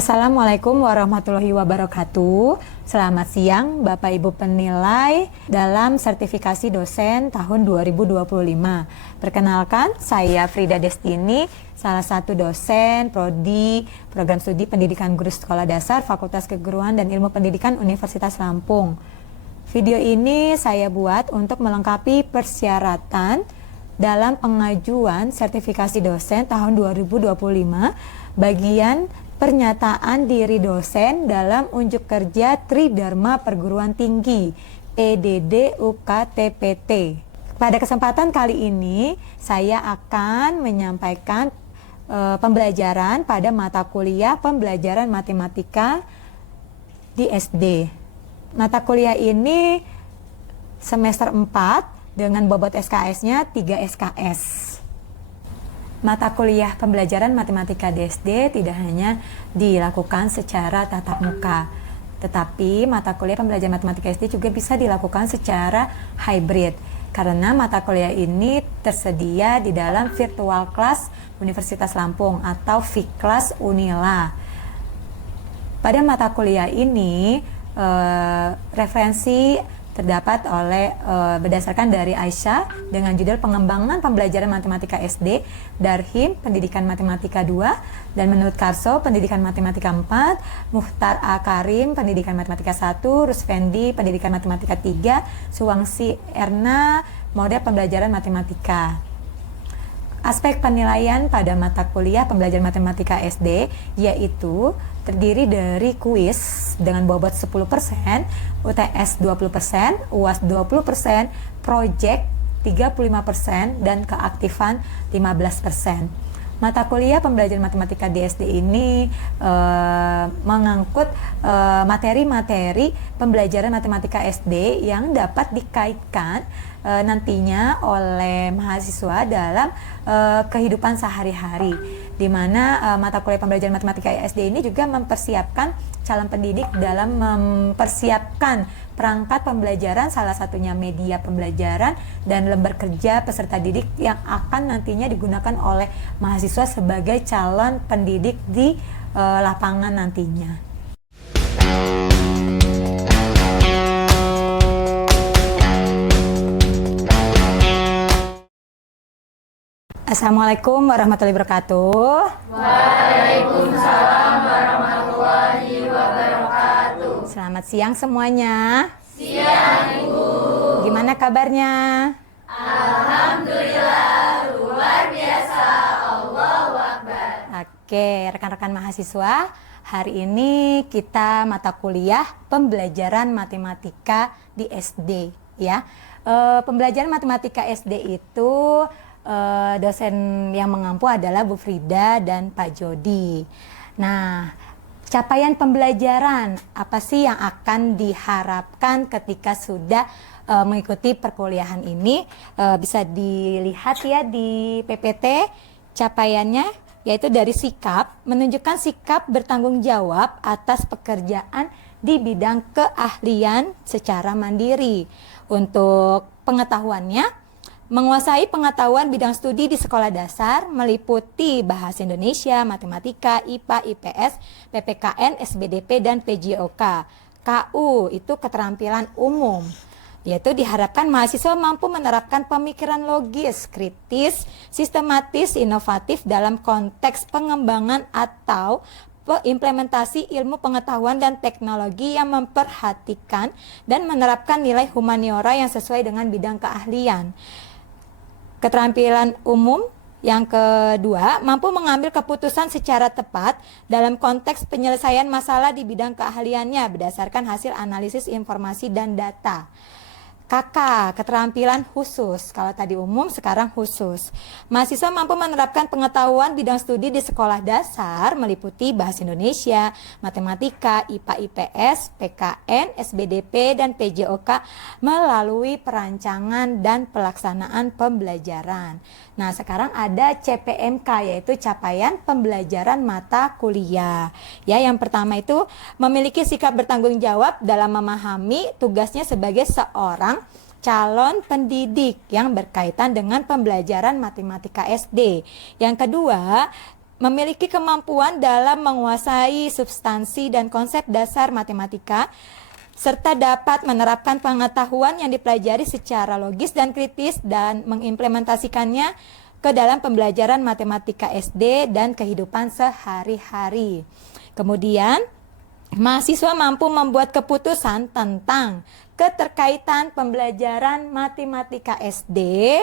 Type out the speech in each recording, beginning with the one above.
Assalamualaikum warahmatullahi wabarakatuh. Selamat siang Bapak Ibu penilai dalam sertifikasi dosen tahun 2025. Perkenalkan, saya Frida Destini, salah satu dosen Prodi Program Studi Pendidikan Guru Sekolah Dasar Fakultas Keguruan dan Ilmu Pendidikan Universitas Lampung. Video ini saya buat untuk melengkapi persyaratan dalam pengajuan sertifikasi dosen tahun 2025 bagian pernyataan diri dosen dalam unjuk kerja Tridharma Perguruan Tinggi PDD UKTPT. Pada kesempatan kali ini saya akan menyampaikan pembelajaran pada mata kuliah pembelajaran matematika di SD. Mata kuliah ini semester 4 dengan bobot SKS-nya 3 SKS. Mata kuliah pembelajaran matematika di SD tidak hanya dilakukan secara tatap muka, tetapi mata kuliah pembelajaran matematika SD juga bisa dilakukan secara hybrid, karena mata kuliah ini tersedia di dalam virtual class Universitas Lampung atau VClass Unila. Pada mata kuliah ini, referensi terdapat berdasarkan dari Aisyah dengan judul Pengembangan Pembelajaran Matematika SD, Darhim Pendidikan Matematika 2, dan menurut Karso Pendidikan Matematika 4, Muhtar A. Karim Pendidikan Matematika 1, Rusfendi Pendidikan Matematika 3, Suwangsi Erna Model Pembelajaran Matematika. Aspek penilaian pada mata kuliah pembelajaran matematika SD yaitu terdiri dari kuis dengan bobot 10%, UTS 20%, UAS 20%, project 35%, dan keaktifan 15%. Mata kuliah pembelajaran matematika di SD ini mengangkut materi-materi pembelajaran matematika SD yang dapat dikaitkan nantinya oleh mahasiswa dalam kehidupan sehari-hari, di mana mata kuliah pembelajaran matematika SD ini juga mempersiapkan calon pendidik dalam mempersiapkan perangkat pembelajaran, salah satunya media pembelajaran dan lembar kerja peserta didik yang akan nantinya digunakan oleh mahasiswa sebagai calon pendidik di lapangan nantinya. Assalamualaikum warahmatullahi wabarakatuh. Waalaikumsalam warahmatullahi wabarakatuh. Selamat siang semuanya. Siang Ibu. Gimana kabarnya? Alhamdulillah luar biasa. Allahu Akbar. Oke, rekan-rekan mahasiswa, hari ini kita mata kuliah pembelajaran matematika di SD ya. Pembelajaran matematika SD itu dosen yang mengampu adalah Bu Frida dan Pak Jody. Nah, capaian pembelajaran apa sih yang akan diharapkan ketika sudah mengikuti perkuliahan ini? Bisa dilihat ya di PPT capaiannya, yaitu dari sikap, menunjukkan sikap bertanggung jawab atas pekerjaan di bidang keahlian secara mandiri. Untuk pengetahuannya, menguasai pengetahuan bidang studi di sekolah dasar meliputi bahasa Indonesia, matematika, IPA, IPS, PPKN, SBDP, dan PJOK. KU itu keterampilan umum, yaitu diharapkan mahasiswa mampu menerapkan pemikiran logis, kritis, sistematis, inovatif dalam konteks pengembangan atau implementasi ilmu pengetahuan dan teknologi yang memperhatikan dan menerapkan nilai humaniora yang sesuai dengan bidang keahlian. Keterampilan umum yang kedua, mampu mengambil keputusan secara tepat dalam konteks penyelesaian masalah di bidang keahliannya berdasarkan hasil analisis informasi dan data. KK, keterampilan khusus. Kalau tadi umum, sekarang khusus. Mahasiswa mampu menerapkan pengetahuan bidang studi di sekolah dasar meliputi bahasa Indonesia, matematika, IPA, IPS, PKN, SBDP, dan PJOK melalui perancangan dan pelaksanaan pembelajaran. Nah, sekarang ada CPMK, yaitu capaian pembelajaran mata kuliah. Ya, yang pertama itu memiliki sikap bertanggung jawab dalam memahami tugasnya sebagai seorang calon pendidik yang berkaitan dengan pembelajaran matematika SD. Yang kedua, memiliki kemampuan dalam menguasai substansi dan konsep dasar matematika, serta dapat menerapkan pengetahuan yang dipelajari secara logis dan kritis dan mengimplementasikannya ke dalam pembelajaran matematika SD dan kehidupan sehari-hari. Kemudian, mahasiswa mampu membuat keputusan tentang keterkaitan pembelajaran matematika SD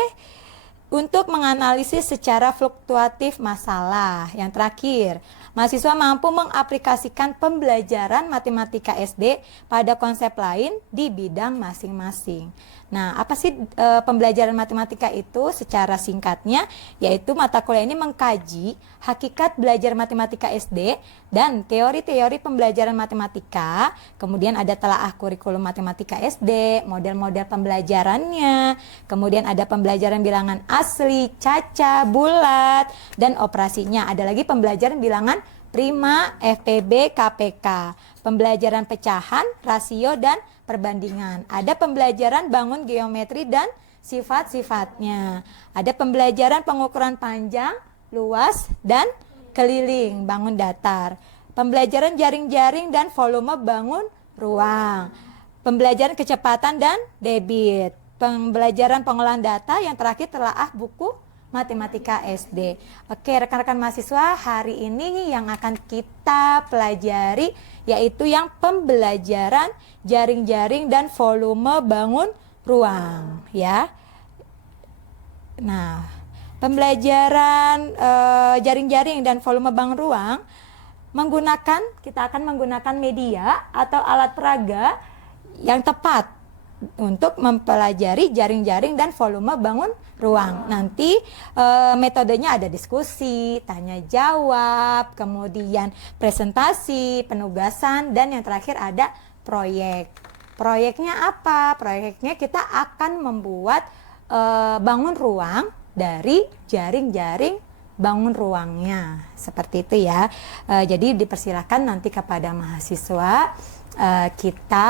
untuk menganalisis secara fluktuatif masalah. Yang terakhir, mahasiswa mampu mengaplikasikan pembelajaran matematika SD pada konsep lain di bidang masing-masing. Nah, apa sih pembelajaran matematika itu? Secara singkatnya, yaitu mata kuliah ini mengkaji hakikat belajar matematika SD dan teori-teori pembelajaran matematika. Kemudian ada telaah kurikulum matematika SD, model-model pembelajarannya, kemudian ada pembelajaran bilangan asli, caca, bulat, dan operasinya. Ada lagi pembelajaran bilangan prima, FPB, KPK, pembelajaran pecahan, rasio, dan perbandingan. Ada pembelajaran bangun geometri dan sifat-sifatnya. Ada pembelajaran pengukuran panjang, luas, dan keliling, bangun datar. Pembelajaran jaring-jaring dan volume bangun ruang. Pembelajaran kecepatan dan debit. Pembelajaran pengolahan data, yang terakhir telaah buku matematika SD. Oke, rekan-rekan mahasiswa, hari ini yang akan kita pelajari yaitu yang pembelajaran jaring-jaring dan volume bangun ruang, ya. Nah, pembelajaran jaring-jaring dan volume bangun ruang kita akan menggunakan media atau alat peraga yang tepat untuk mempelajari jaring-jaring dan volume bangun ruang. Nanti metodenya ada diskusi, tanya jawab, kemudian presentasi, penugasan, dan yang terakhir ada proyek. Proyeknya apa? Proyeknya kita akan membuat bangun ruang dari jaring-jaring bangun ruangnya. Seperti itu ya. Jadi dipersilakan nanti kepada mahasiswa kita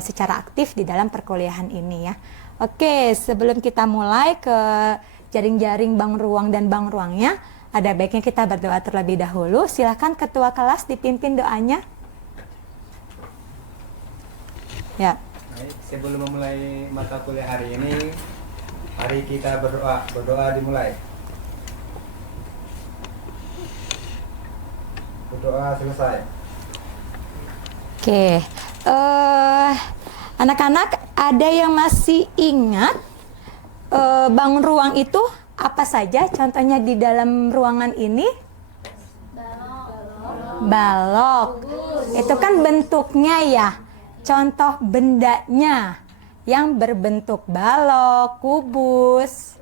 secara aktif di dalam perkuliahan ini ya. Oke, sebelum kita mulai ke jaring-jaring bangun ruang dan bangun ruangnya, ada baiknya kita berdoa terlebih dahulu. Silakan ketua kelas dipimpin doanya. Ya. Baik, sebelum memulai mata kuliah hari ini, mari kita berdoa. Berdoa dimulai. Berdoa selesai. Oke, anak-anak ada yang masih ingat bangun ruang itu apa saja? Contohnya di dalam ruangan ini? Balok. Itu kan bentuknya ya. Contoh bendanya yang berbentuk balok, kubus.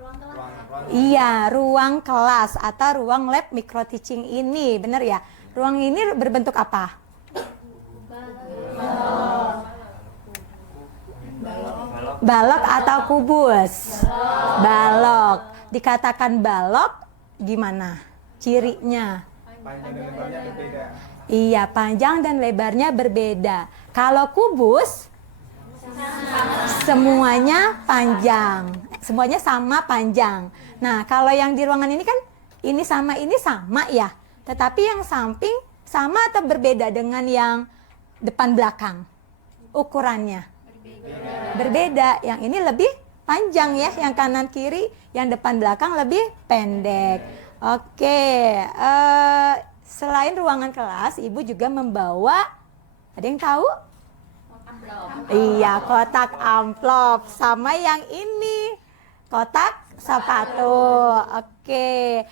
Iya, ruang kelas atau ruang lab micro teaching ini, benar ya? Ruang ini berbentuk apa? Balok atau kubus? Balok. Dikatakan balok gimana? Cirinya? Panjang dan lebarnya berbeda. Iya, panjang dan lebarnya berbeda. Kalau kubus, semuanya panjang. Semuanya sama panjang. Nah, kalau yang di ruangan ini kan ini sama ya. Tetapi yang samping sama atau berbeda dengan yang depan belakang? Ukurannya berbeda. Yang ini lebih panjang ya, yang kanan kiri, yang depan belakang lebih pendek. Oke, selain ruangan kelas, ibu juga membawa, ada yang tahu? Iya, kotak amplop, sama yang ini kotak sepatu. Oke,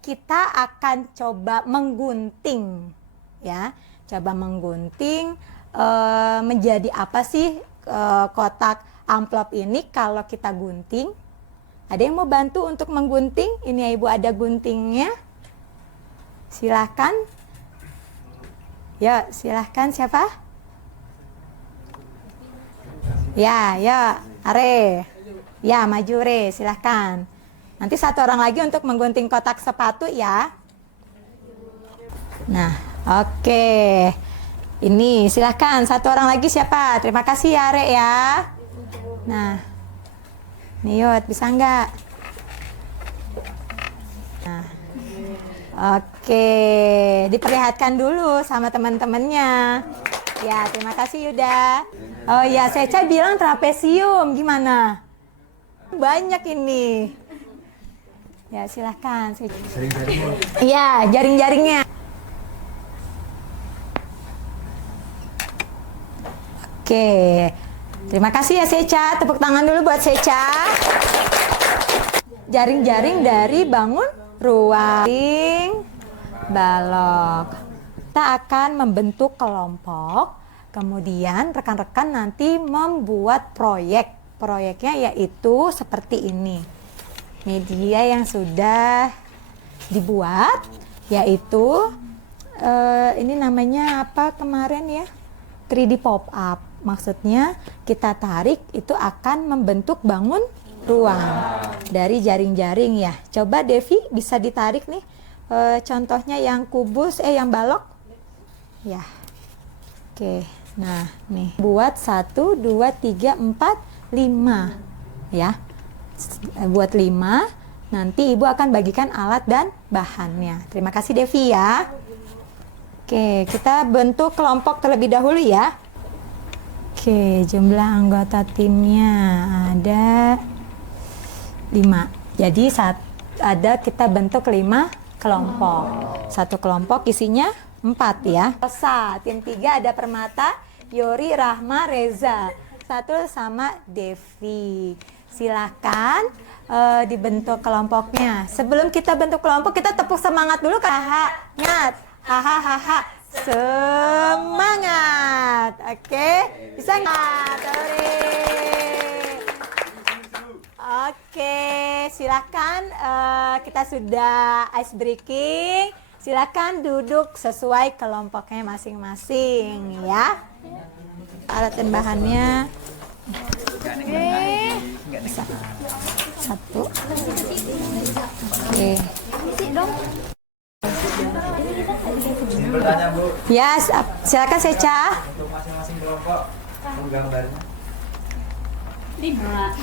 kita akan coba menggunting ya, coba menggunting menjadi apa sih kotak amplop ini kalau kita gunting. Ada yang mau bantu untuk menggunting? Ini ya ibu, ada guntingnya. Silahkan. Ya, silahkan siapa? Ya, Are. Ya, maju Re, silahkan. Nanti satu orang lagi untuk menggunting kotak sepatu ya. Nah, oke. Ini silahkan satu orang lagi siapa? Terima kasih ya Are ya. Nah, Niot bisa nggak? Nah, Oke, diperlihatkan dulu sama teman-temannya. Ya, terima kasih Yuda. Oh ya, Seca bilang trapesium, gimana? Banyak ini. Ya, silahkan. Iya, jaring-jaringnya. Oke, terima kasih ya Seca. Tepuk tangan dulu buat Seca. Jaring-jaring dari bangun ruang balok. Kita akan membentuk kelompok, kemudian rekan-rekan nanti membuat proyek. Proyeknya yaitu seperti ini. Media yang sudah dibuat, yaitu ini namanya apa kemarin ya? 3D pop-up. Maksudnya kita tarik itu akan membentuk bangun ruang dari jaring-jaring ya. Coba Devi bisa ditarik nih contohnya yang kubus yang balok ya. Oke, nah nih buat 1, 2, 3, 4, 5 ya. Buat 5 nanti ibu akan bagikan alat dan bahannya. Terima kasih Devi ya. Oke, kita bentuk kelompok terlebih dahulu ya. Oke, jumlah anggota timnya ada 5. Jadi kita bentuk 5 kelompok. Satu kelompok isinya 4 ya. Tim 3 ada Permata, Yori, Rahma, Reza. Satu sama Devi. Silahkan dibentuk kelompoknya. Sebelum kita bentuk kelompok, kita tepuk semangat dulu Kak. Hahaha. Semangat. Oke, bisa nggak? Oke, silakan kita sudah ice breaking. Silakan duduk sesuai kelompoknya masing-masing ya. Alat dan bahannya. Oke. Satu. Oke. Bertanya Bu. Ya, silakan Seca. Untuk masing-masing kelompok gambarnya. 5.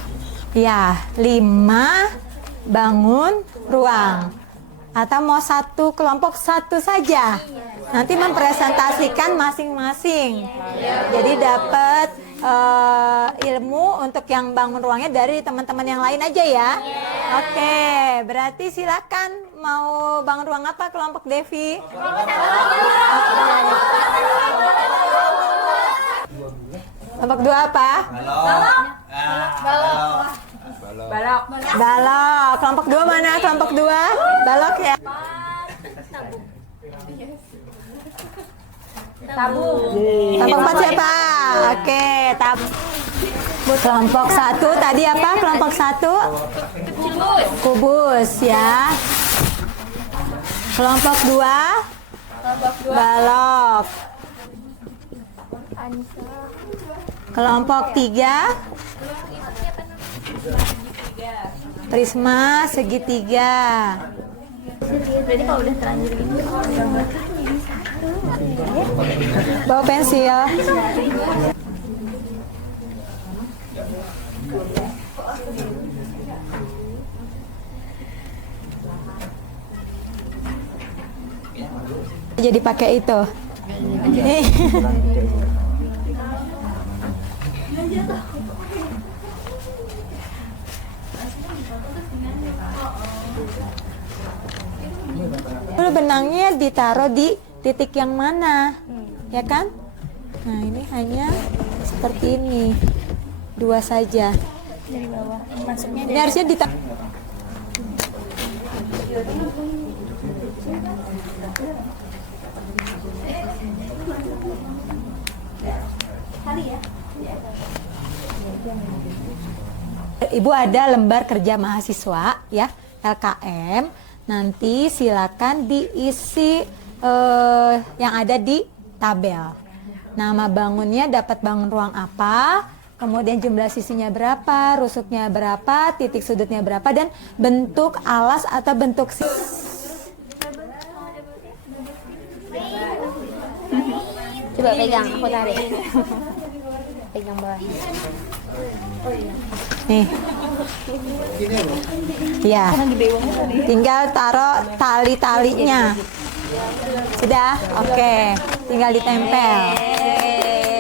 Ya, 5 bangun ruang. Atau mau satu kelompok satu saja. Nanti mempresentasikan masing-masing. Jadi dapat ilmu untuk yang bangun ruangnya dari teman-teman yang lain aja ya. Oke, berarti silakan mau bangun ruang apa kelompok Devi? Kelompok 2 apa? Balok. Kelompok 2 mana? Kelompok 2? Balok ya. Tabung. Kelompok 4 siapa? Oke, tabung. Kelompok 1 tadi apa? Kelompok 1? Kubus ya. Kelompok 2? Balok. Kelompok 3? Prisma segitiga. Berarti kalau udah terlanjur gini Bawa pensil. Jadi pakai itu. Lalu benangnya ditaruh di titik yang mana, ya kan? Nah ini hanya seperti ini, 2 saja. dari bawah. Maksudnya Ini harusnya ditaruh. Ibu ada lembar kerja mahasiswa ya, LKM. Nanti silakan diisi yang ada di tabel. Nama bangunnya dapat bangun ruang apa, kemudian jumlah sisinya berapa, rusuknya berapa, titik sudutnya berapa, dan bentuk alas atau bentuk coba pegang, aku tarik. pegang bawahnya. Nih. Ya. Tinggal taruh tali-talinya. Sudah? Oke. Tinggal ditempel.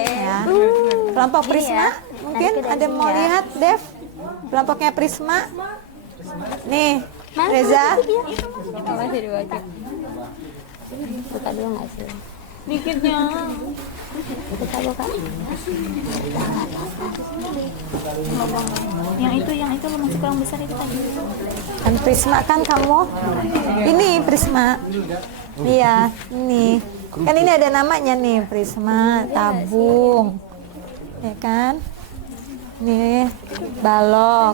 Ya. Kelompok Prisma, mungkin ada mau lihat, Dev? Kelompoknya Prisma. Nih, Reza. Masih di wajib. Buka dulu nggak sih? Dikitnya. Buka. Yang itu lo masih kurang besar itu tadi. Kan Prisma kan kamu? Ini Prisma. Iya, ini. Kan ini ada namanya nih, Prisma Tabung. Ya kan? Nih, balok.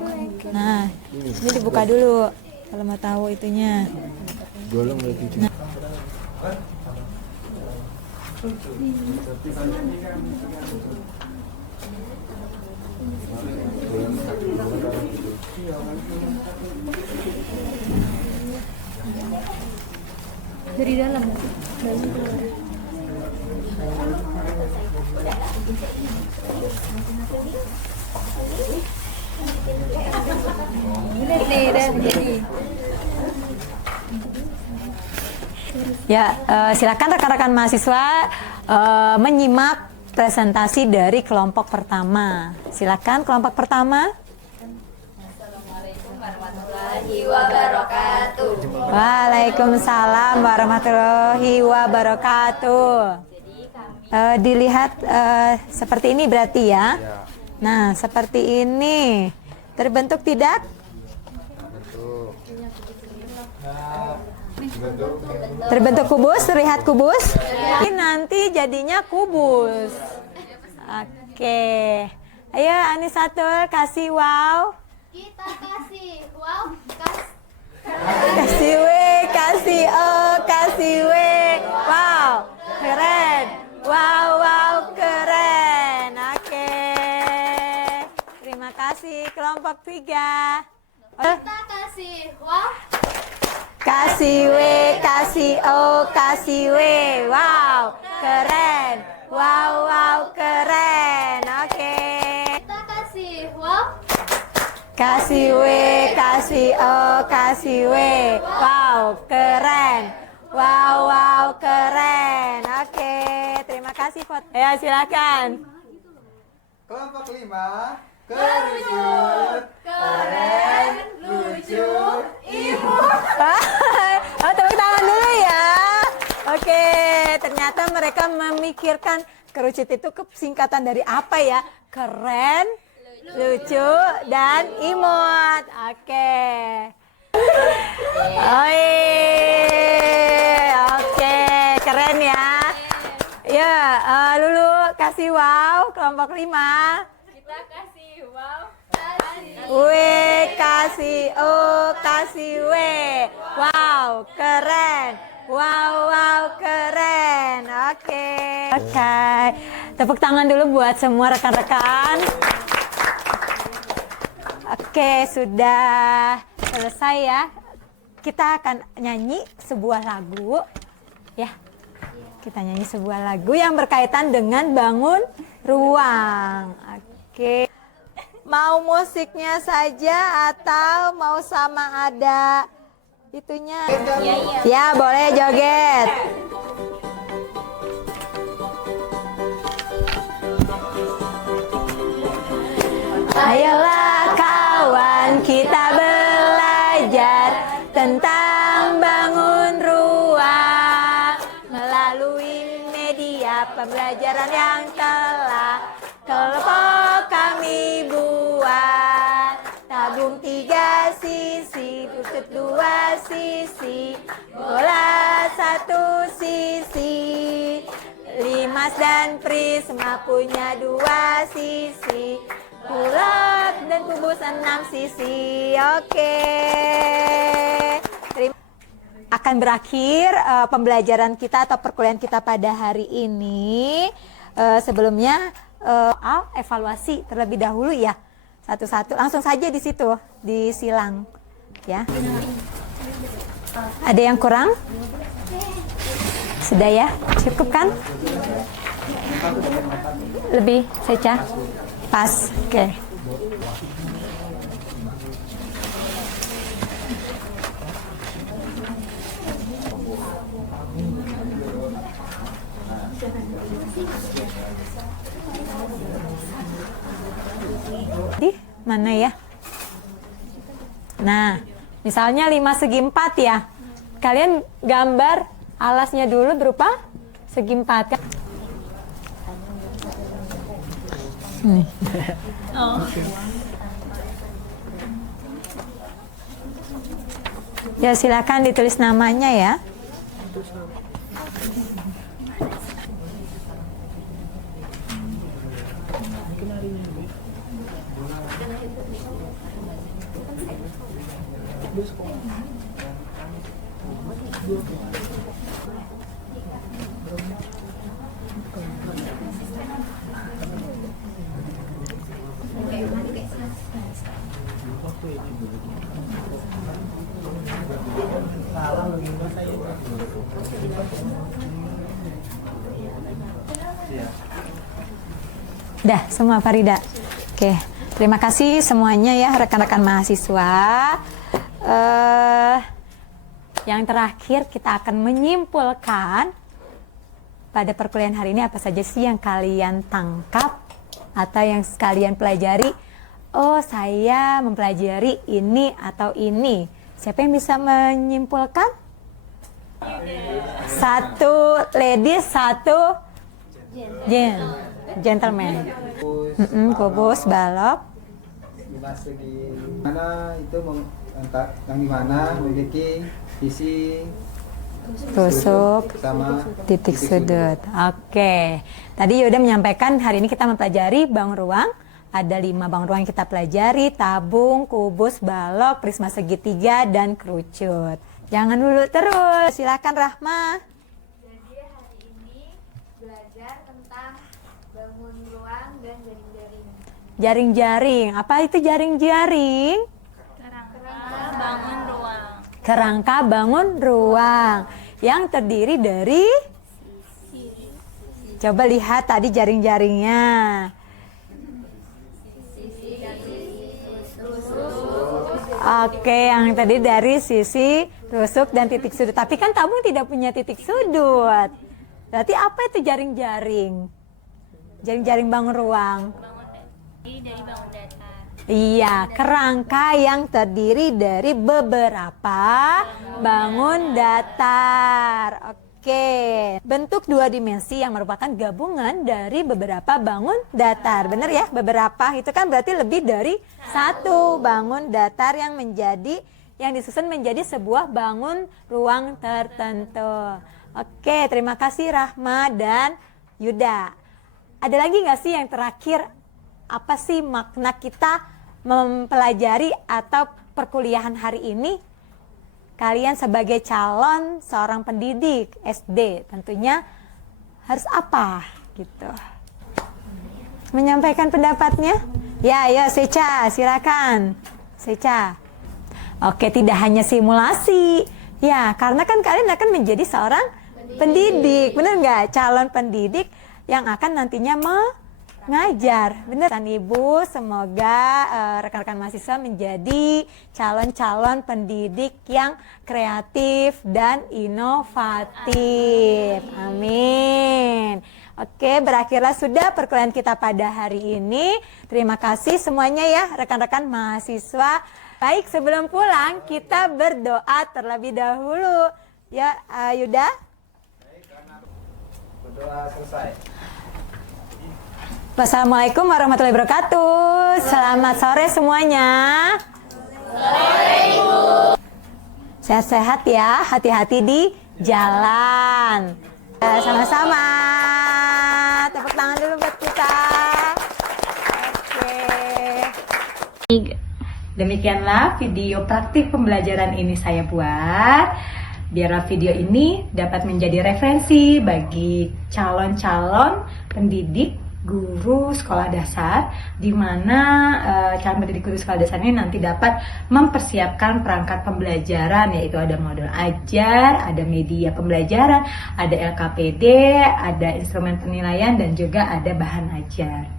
Nah, ini dibuka dulu kalau mau tahu itunya. Nah. Dari dalam. Ya, silakan rekan-rekan mahasiswa menyimak presentasi dari kelompok pertama. Silakan kelompok pertama. Waalaikumsalam warahmatullahi wabarakatuh. Dilihat seperti ini berarti ya. Nah, seperti ini. Terbentuk tidak? Terbentuk kubus, terlihat kubus. Ini nanti jadinya kubus. Oke. Ayo Anisatul kasih wow. Kita kasih wow, Kasih W, kasih O, kasih W. Wow, keren. Wow, keren. Oke. Terima kasih kelompok 3. kita kasih wow. Kasih W, kasih O, kasih W. Wow, keren. Wow, keren. Oke. Kita kasih wow. Kasih W, kasih O, kasih W. Wow, keren. Wow, keren. Oke, terima kasih foto. Ya, silakan. Kelompok 5, kerucut, keren, lucu, imut. Oh, tepuk tangan dulu ya. Oke, ternyata mereka memikirkan kerucut itu singkatan dari apa ya? Keren, lucu, dan imut. Oke. Oke, keren ya. Ya, Lulu kasih wow, kelompok 5. Kita kasih wow. W, kasih O, kasih W. Wow, keren. Wow, keren. Oke. Tepuk tangan dulu buat semua rekan-rekan. Oke, sudah selesai ya. Kita akan nyanyi sebuah lagu. Ya. Kita nyanyi sebuah lagu yang berkaitan dengan bangun ruang. Oke. Mau musiknya saja atau mau sama ada itunya? Ya, boleh joget. Ayolah kawan, kita belajar tentang bangun ruang melalui media pembelajaran yang telah kelompok kami buat. Tabung 3 sisi, lutut 2 sisi, bola 1 sisi. Limas dan Prisma punya 2 sisi, bulat dan kubus 6 sisi. Oke. Akan berakhir pembelajaran kita atau perkuliahan kita pada hari ini. Sebelumnya evaluasi terlebih dahulu ya. Satu-satu langsung saja di situ disilang ya. Ada yang kurang? Sudah ya? Cukup kan? Lebih, Seca? Pas, oke. Di mana ya? Nah, misalnya 5 segi 4 ya. Kalian gambar alasnya dulu berupa segi 4 kan? Nih. Ya silakan ditulis namanya ya. Dah, semua Farida. Oke, terima kasih semuanya ya rekan-rekan mahasiswa. Yang terakhir kita akan menyimpulkan pada perkuliahan hari ini apa saja sih yang kalian tangkap atau yang kalian pelajari. Oh, saya mempelajari ini atau ini. Siapa yang bisa menyimpulkan? Satu ladies, satu gentleman. Kubus, balok. Di mana itu yang di mana memiliki sisi tusuk sama titik sudut. Oke. Tadi Yuda menyampaikan hari ini kita mempelajari bangun ruang. Ada 5 bangun ruang yang kita pelajari, tabung, kubus, balok, prisma segitiga, dan kerucut. Jangan dulu terus. Silakan Rahma. Jadi hari ini belajar tentang bangun ruang dan jaring-jaring. Jaring-jaring. Apa itu jaring-jaring? Bangun ruang. Kerangka bangun ruang. Yang terdiri dari? Coba lihat tadi jaring-jaringnya. Oke, yang tadi dari sisi tusuk dan titik sudut. Tapi kan tabung tidak punya titik sudut. Berarti apa itu jaring-jaring? Jaring-jaring bangun ruang. Dari bangun datar. Iya, kerangka yang terdiri dari beberapa bangun datar. Oke, bentuk 2 dimensi yang merupakan gabungan dari beberapa bangun datar. Benar ya? Beberapa itu kan berarti lebih dari 1 bangun datar yang disusun menjadi sebuah bangun ruang tertentu. Oke, terima kasih Rahma dan Yuda. Ada lagi nggak sih yang terakhir? Apa sih makna kita mempelajari atau perkuliahan hari ini? Kalian sebagai calon seorang pendidik SD tentunya harus apa gitu? Menyampaikan pendapatnya? Ya, ayo Seca, silakan. Seca. Oke, tidak hanya simulasi. Ya, karena kan kalian akan menjadi seorang pendidik. Benar nggak? Calon pendidik yang akan nantinya ngajar. Bener kan Ibu? Semoga rekan-rekan mahasiswa menjadi calon-calon pendidik yang kreatif dan inovatif. Amin. Oke, berakhirlah sudah perkuliahan kita pada hari ini. Terima kasih semuanya ya rekan-rekan mahasiswa. Baik, sebelum pulang kita berdoa terlebih dahulu. Ya, Yuda. berdoa selesai. Wassalamualaikum warahmatullahi wabarakatuh. Selamat sore semuanya. Sehat-sehat ya, hati-hati di jalan. Sama-sama. Tepuk tangan dulu buat kita. Oke. Demikianlah video praktik pembelajaran ini saya buat. Biarlah video ini dapat menjadi referensi bagi calon-calon pendidik guru sekolah dasar, di mana calon pendidik guru sekolah dasar ini nanti dapat mempersiapkan perangkat pembelajaran, yaitu ada modul ajar, ada media pembelajaran, ada LKPD, ada instrumen penilaian, dan juga ada bahan ajar.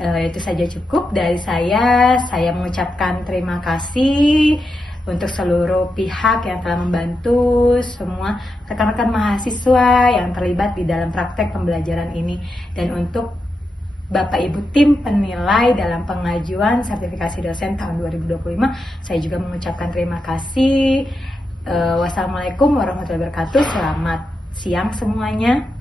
Itu saja cukup dari saya. Saya mengucapkan terima kasih untuk seluruh pihak yang telah membantu, semua rekan-rekan mahasiswa yang terlibat di dalam praktek pembelajaran ini, dan untuk Bapak Ibu tim penilai dalam pengajuan sertifikasi dosen tahun 2025, saya juga mengucapkan terima kasih. Wassalamualaikum warahmatullahi wabarakatuh. Selamat siang semuanya.